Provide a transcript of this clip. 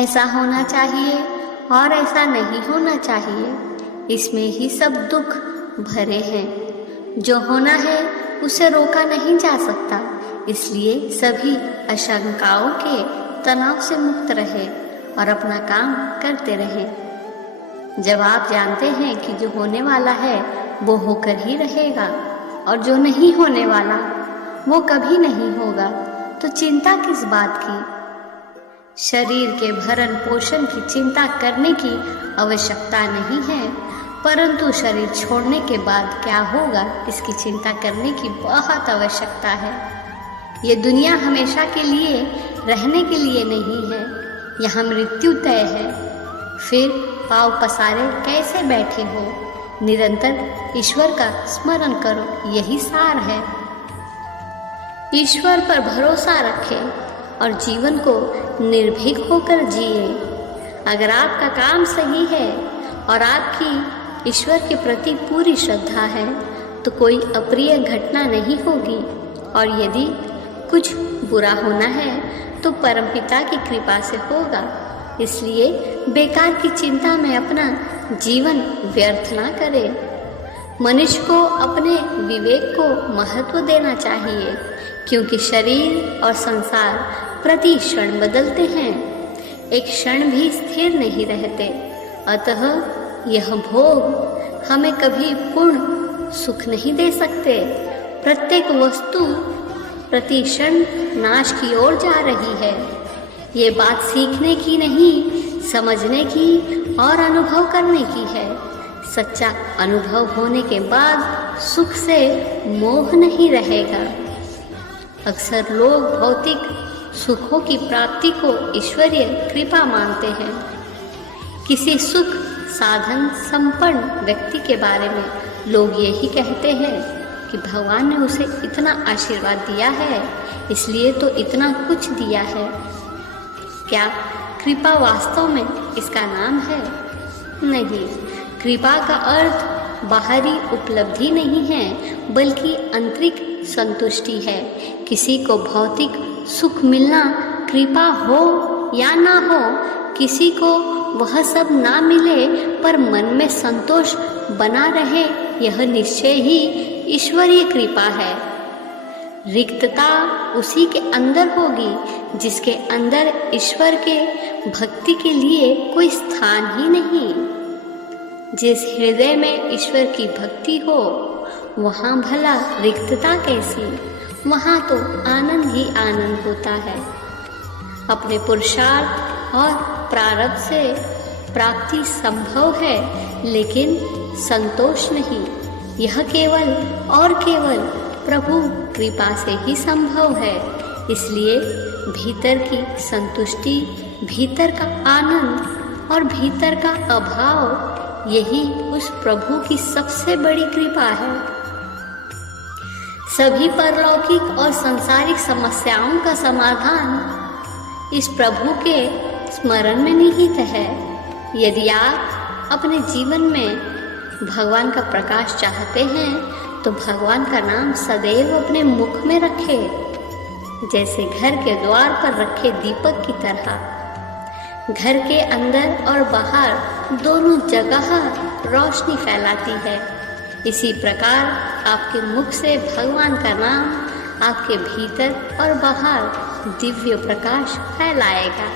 ऐसा होना चाहिए और ऐसा नहीं होना चाहिए, इसमें ही सब दुख भरे हैं। जो होना है उसे रोका नहीं जा सकता, इसलिए सभी आशंकाओं के तनाव से मुक्त रहे और अपना काम करते रहें। जब आप जानते हैं कि जो होने वाला है वो होकर ही रहेगा और जो नहीं होने वाला वो कभी नहीं होगा, तो चिंता किस बात की। शरीर के भरण पोषण की चिंता करने की आवश्यकता नहीं है, परंतु शरीर छोड़ने के बाद क्या होगा इसकी चिंता करने की बहुत आवश्यकता है। ये दुनिया हमेशा के लिए रहने के लिए नहीं है, यहाँ मृत्यु तय है। फिर पाँव पसारे कैसे बैठे हो, निरंतर ईश्वर का स्मरण करो, यही सार है। ईश्वर पर भरोसा रखें और जीवन को निर्भीक होकर जिए। अगर आपका काम सही है और आपकी ईश्वर के प्रति पूरी श्रद्धा है तो कोई अप्रिय घटना नहीं होगी, और यदि कुछ बुरा होना है तो परमपिता की कृपा से होगा। इसलिए बेकार की चिंता में अपना जीवन व्यर्थ ना करें। मनुष्य को अपने विवेक को महत्व देना चाहिए, क्योंकि शरीर और संसार प्रति क्षण बदलते हैं, एक क्षण भी स्थिर नहीं रहते। अतः यह भोग हमें कभी पूर्ण सुख नहीं दे सकते। प्रत्येक वस्तु प्रति क्षण नाश की ओर जा रही है। ये बात सीखने की नहीं, समझने की और अनुभव करने की है। सच्चा अनुभव होने के बाद सुख से मोह नहीं रहेगा। अक्सर लोग भौतिक सुखों की प्राप्ति को ईश्वरीय कृपा मानते हैं। किसी सुख साधन संपन्न व्यक्ति के बारे में लोग यही कहते हैं कि भगवान ने उसे इतना आशीर्वाद दिया है, इसलिए तो इतना कुछ दिया है। क्या कृपा वास्तव में इसका नाम है? नहीं, कृपा का अर्थ बाहरी उपलब्धि नहीं है, बल्कि आंतरिक संतुष्टि है। किसी को भौतिक सुख मिलना कृपा हो या ना हो, किसी को वह सब ना मिले पर मन में संतोष बना रहे, यह निश्चय ही ईश्वरीय कृपा है। रिक्तता उसी के अंदर होगी जिसके अंदर ईश्वर के भक्ति के लिए कोई स्थान ही नहीं। जिस हृदय में ईश्वर की भक्ति हो वहाँ भला रिक्तता कैसी, वहाँ तो आनंद ही आनंद होता है। अपने पुरुषार्थ और प्रारब्ध से प्राप्ति संभव है, लेकिन संतोष नहीं। यह केवल और केवल प्रभु कृपा से ही संभव है। इसलिए भीतर की संतुष्टि, भीतर का आनंद और भीतर का अभाव, यही उस प्रभु की सबसे बड़ी कृपा है। सभी परलौकिक और सांसारिक समस्याओं का समाधान इस प्रभु के स्मरण में निहित है। यदि आप अपने जीवन में भगवान का प्रकाश चाहते हैं तो भगवान का नाम सदैव अपने मुख में रखें, जैसे घर के द्वार पर रखे दीपक की तरह। घर के अंदर और बाहर दोनों जगह रोशनी फैलाती है। इसी प्रकार आपके मुख से भगवान का नाम आपके भीतर और बाहर दिव्य प्रकाश फैलाएगा।